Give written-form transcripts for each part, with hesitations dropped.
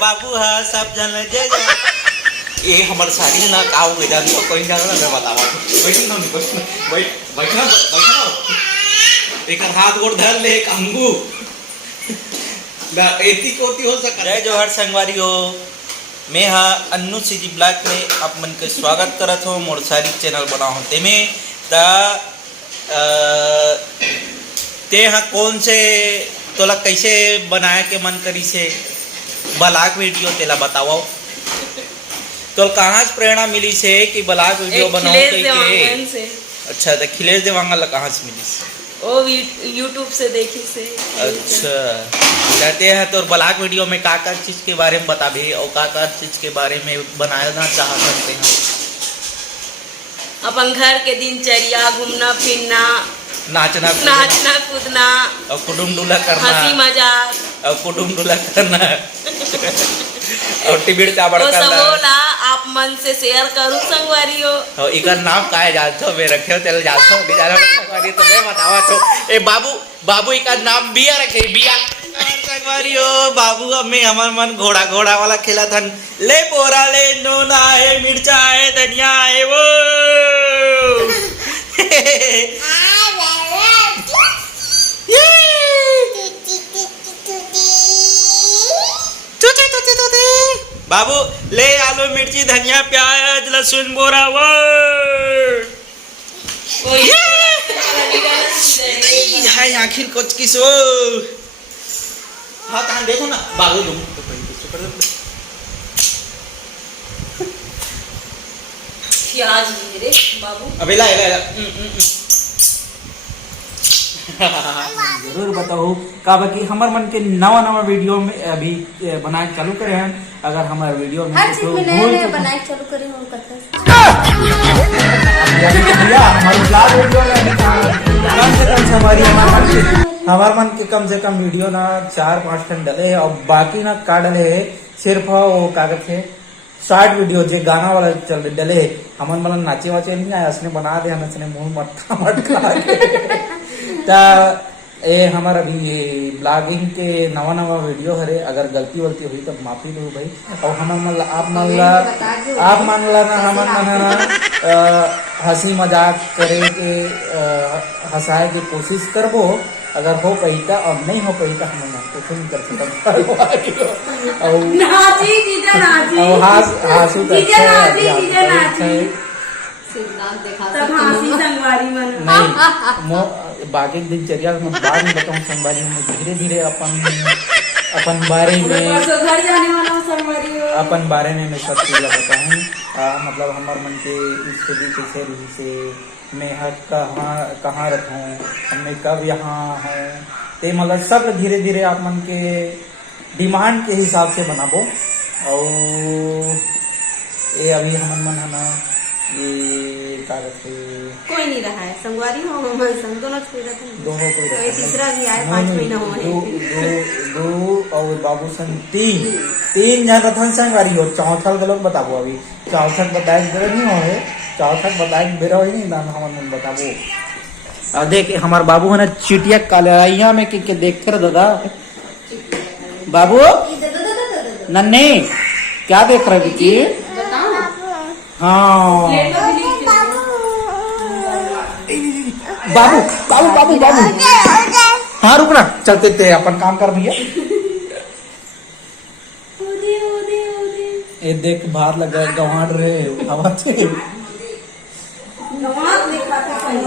बाबू हा सब जन जय जय ये हमार साड़ी ना काऊ गई जान तो कोई जान मैं बतावा बैठना बैठना एक हाथ गोड़ धर ले एक अंगू ना एती कोती हो सका। जय जोहर संगवारी हो, मैं हाँ अन्नू सीजी ब्लॉग में आप मन के स्वागत करत हो। मोर सारी चैनल बना हो ते में ते हाँ कौन से तोला कैसे बनाए के मन करी से ब्लॉग वीडियो तेला बताओ। तो कहाँ से प्रेरणा मिली से कि ब्लॉग वीडियो बनाओ के? अच्छा तो खिलेश देवांगन कहाँ से मिली से? ओ यूट्यूब से देखी से। अच्छा कहते हैं तो ब्लॉग वीडियो में का चीज के बारे में बता भी और का चीज के बारे में बनाना चाह सकते हैं? अपन घर के दिनचर्या, घूमना फिरना, नाचना कूदना और कुटुम डुला करना, हंसी मजाक और कुटुम डुला करना और टिबिड़ चाबड़ करना। सब होला आप मन से शेयर करूं संगवारी हो। और इकर नाम का है जानते हो? मैं रखे हो चल जानते हो बिचारा संगवारी तो मैं बतावा तो ए बाबू इकर नाम बिया रखे बिया संगवारी हो। बाबू अम्मी हमार मन घोड़ा वाला खेला था ले पोरा ले नोना है मिर्चा है धनिया है वो बाबू ले आलू मिर्ची धनिया प्याज लहसुन बोरा वो आखिर कुछ किसो हाँ तान देखो ना बाबू तुम बाबू अबे ला जरूर बताओ का बाकी हमार मन के नवा वीडियो में अभी बनाए चालू करे हैं। अगर हमारे वीडियो में हर चीज में नए बनाए चालू करे हम करते हैं। हमारे ब्लॉग वीडियो में कम से कम हमारे मन के कम से कम वीडियो ना 4-5 टन डले है और बाकी ना का डले है सिर्फ वो कागज है शॉर्ट वीडियो जो गाना वाला चल डले हमारे मतलब नाचे वाचे नहीं आया उसने बना दे हमें मुंह मटका ए हमारा अभी ब्लॉगिंग के नवा वीडियो हरे। अगर गलती वलती हुई तो माफी दो भाई। और हम आप मान ला ना हम हंसी मजाक करे के हंसाए की कोशिश करबो। अगर हो पाई था और नहीं हो पाई था हम कुछ नहीं कर सकते। बाकी दिनचर्या में बाद में बताऊँ संगवारी में धीरे धीरे अपन बारे में घर जाने वाला संगवारी अपन बारे में मैं सब चीज बताऊँ। मतलब हमारे मन के इस से मैं कहाँ रखूँ मैं कब यहाँ हूँ ते मतलब सब धीरे धीरे आप मन के डिमांड के हिसाब से बनाबो। और ये अभी हम मन है ना ये कागज कोई नहीं रहा है संगवारी हो दोनों कोई तीसरा भी आए 5 महीना हो दो और बाबू सन तीन जन रथन संगवारी हो। चौथा लोग बताबो अभी चौथा बताए बेरा नहीं हो चौथा बताए बेरा ही नहीं ना हम बताबो। अब देख हमारे बाबू है ना चिटिया कालिया में के देख कर दादा बाबू नन्ने क्या देख रहे बेटी? हाँ बाबू हाँ रुकना चलते थे अपन काम कर भैया। ये देख बाहर लगा गवाड़ रहे हवा से।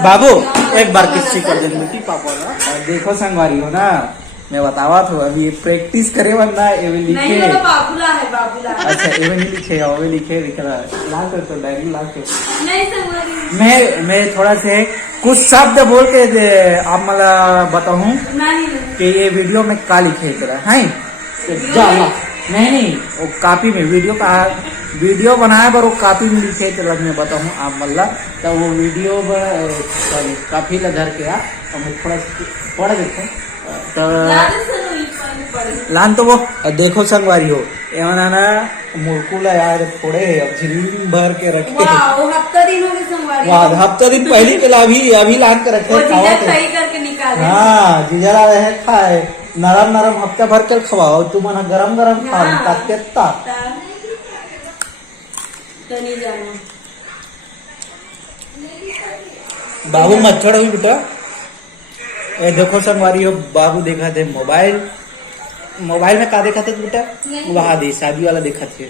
बाबू एक बार किसी कर देंगे पापा ना देखो संगवारी हो ना मैं बतावा तो अभी प्रैक्टिस करे वरना ये लिखे नहीं बाबूला है बाबूला। अच्छा ये नहीं लिखे और लिख रहा ला कर तो डायरी ला के नहीं संगवारी मैं थोड़ा से कुछ शब्द बोल के आप मला बताऊं कि ये वीडियो में का लिखे तेरा है नहीं वो कॉपी में वीडियो बनाए पर वो कॉपी में लिखे तेरा मैं बताऊं आप मल्ला तो वो वीडियो सॉरी कॉपी ला धर के और मैं थोड़ा पढ़ देखो तो लान तो वो देखो संगवारी हो एवना ना मुरकुला यार थोड़े अब झिल्ली भर के रखे हफ्ता दिन हो गए संगवारी हफ्ता दिन पहले के अभी लान के रखे सही करके निकाले। हाँ जीजा है खाए नरम नरम हफ्ता भर के खवाओ तू मना गरम गरम खा ताकते ताक तनी जाना बाबू मच्छर हुई बेटा ये देखो संगवारी हो बाबू देखा थे मोबाइल मोबाइल में का देखा थे बेटा वहाँ दे शादी वाला देखा थे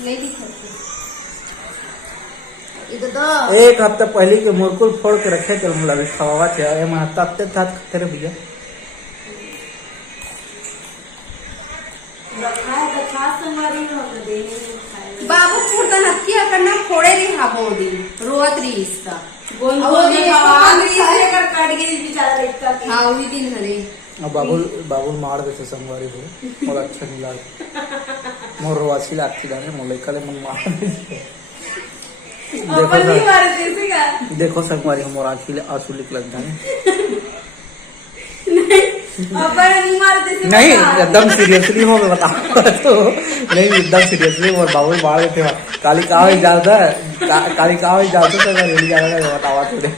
नहीं दिखती इधर तो एक हफ्ता पहले के मुरकुल फोड़ के रखे थे हम लगे खवावा थे ये मना ताकते था तेरे भैया बाबू पूर्ता नक्की करना फोड़े री हाबो दी रोत री इसका हाँ वही दिन हरे अब बाबुल मार देते संगवारी को और अच्छा नहीं लगा मोर रोवासी लागती दाने मोले कले मन मार देते देखो संगवारी मोर आँखी ले आंसू निकल जाए नहीं एकदम सीरियसली हो मैं बता तो नहीं एकदम सीरियसली और बाबुल मार देते काली काव जाता काली काव जाता तो मैं रेडी जाना का बतावा तुझे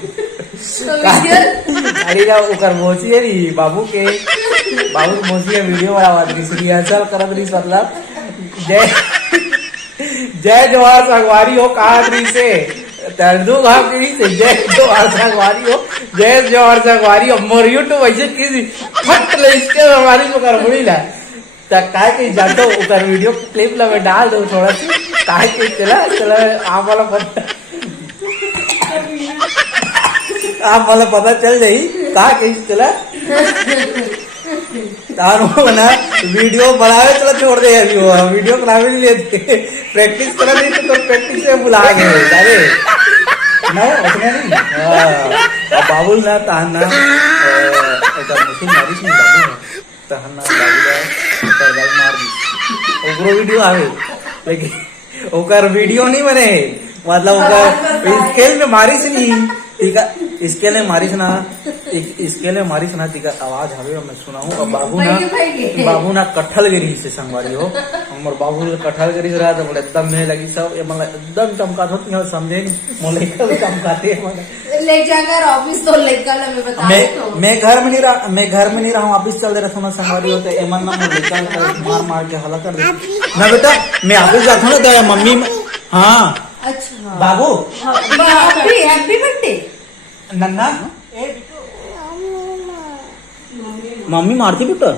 अरे जा ओकर मोची है नी बाबू के बाबू मोची है वीडियो बनावा दी सीरियसल करत रही मतलब जय जवाहर संगवारी हो कहा रही से तर्दू घाव की से जय जवाहर संगवारी हो जय जवाहर संगवारी हो मोर यूट्यूब ऐसे किसी फट ले इसके हमारी जो कर मुड़ी ला तक काय के जातो ओकर वीडियो क्लिप ला मैं डाल दो थोड़ा सी काय के चला आप वाला पता चल जाई का के चला तारो ना वीडियो बनावे चला छोड़ दे अभी वो वीडियो बनावे नहीं लेते प्रैक्टिस करा नहीं तो प्रैक्टिस से बुला गए अरे नहीं उसने नहीं बाबुल ना ताना उधर मशीन मारिस नहीं बाबू ताना बाबू का गाय मार दी ओकरो वीडियो आवे लेकिन ओकर वीडियो नहीं बने मतलब ओकर स्केल में मारिस नहीं ठीक है इसके लिए मारिस ना ठीक है आवाज हवे मैं सुनाऊं और बाबू ना कटहल गिरी से संगवारी हो हमर बाबू ने कटहल गिरी रहा तो बोले एकदम में लगी सब ये मतलब एकदम चमका होती है समझे नहीं मोले कल चमकाते हैं ले जाकर ऑफिस तो लेकर मैं बता तो मैं घर में नहीं रहा हूं ऑफिस चल रहा था संगवारी होते एमन ना मैं लेकर मार के हला कर दे ना बेटा मैं ऑफिस जाता हूं ना मम्मी हाँ अच्छा बाबू हैप्पी बर्थडे नन्ना मम्मी मारती बेटा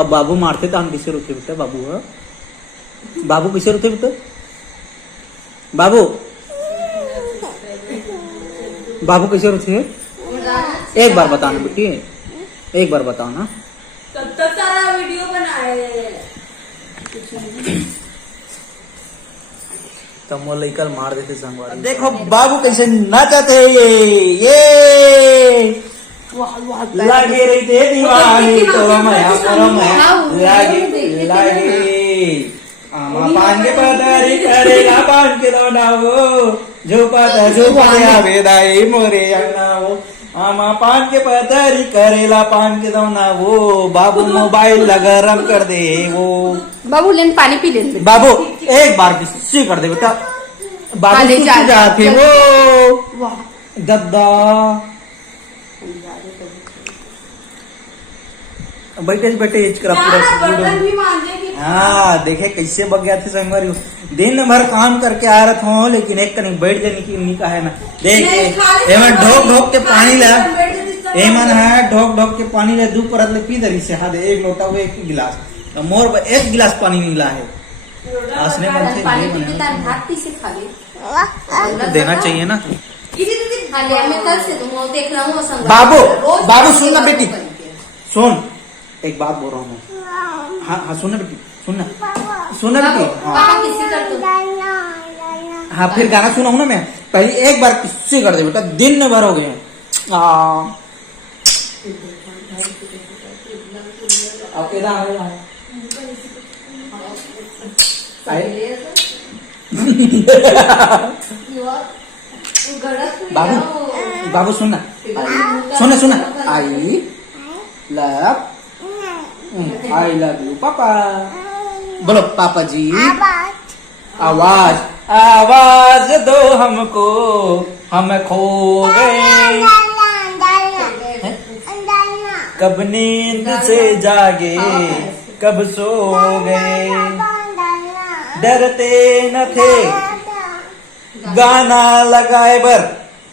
अब बाबू मारते तो हम किसे रोते बेटा बाबू है बाबू किसे रोते बेटा बाबू बाबू किसे रोते है एक बार बताना बेटी एक बार बताओ ना तब तक सारा वीडियो बनाए तो लेकर मार देते संगवारी देखो बाबू कैसे नाचते ये लगे रही थे दीवानी तो लगे आमा पान के पदारी करेगा पान के दौड़ा वो झोपा वेदाई मोरे अंगना वो आमा पान के पदारी करेला पान के दौना वो बाबू मोबाइल लगा रम कर दे वो बाबू लेन पानी पी लेते बाबू एक बार किसी कर दे बेटा बाबू जाते वो दद्दा बैठे हाँ देखे कैसे बग गया थे संगवारी दिन भर काम करके आ रहा था लेकिन एक कहीं बैठ जाने की नहीं कहा है ना देख एमन ढोक के पानी ला एमन है ढोक के पानी ले दू परत ले पी दरी से हाथ एक लोटा वो एक गिलास मोर एक गिलास पानी मिला है आसने मन से देना चाहिए ना बाबू सुन ना बेटी सुन एक बात बोल रहा हूँ मैं हाँ सुन ना बेटी सुन ना बेटी हाँ फिर गाना सुनाऊँ ना मैं पहले एक बार किससे कर दे बेटा दिन भर हो गए बाबू सुनना आई लव यू पापा बोलो पापा जी आवाज दो हमको हम खो गए कब नींद से जागे कब सो गए डरते न थे गाना लगाए बर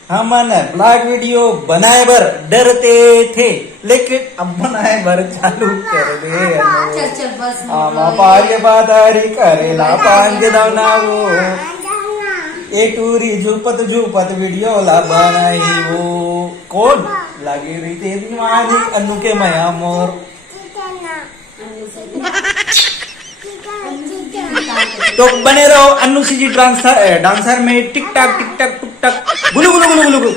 हमन ब्लॉग वीडियो बनाए बर डरते थे लेकिन अब बनाए बर चालू कर दे चल चल बस आमा पागे बादारी करेला पांगे दावनावो ए टूरी झुपत झुपत वीडियो ला बनाई वो कोण लागे रीते माझी अनु के मया मोर तो बने रहो अन्नू सी जी डांसर में टिक टक टुक टक गुलू गुलू गुलू गुलू गुलू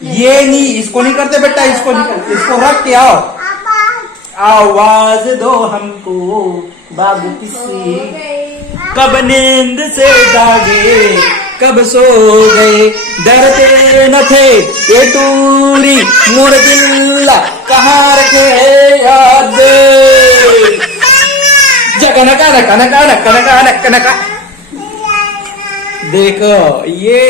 ये नहीं इसको नहीं करते बेटा इसको नहीं करते इसको रख के आओ आवाज दो हमको बाबू किसी कब नींद से जागे कब सो गए डरते न थे ये टूरी मोर दिल्ला कहाँ रखे है याद जगनका नका नका नका नका नका नका देखो ये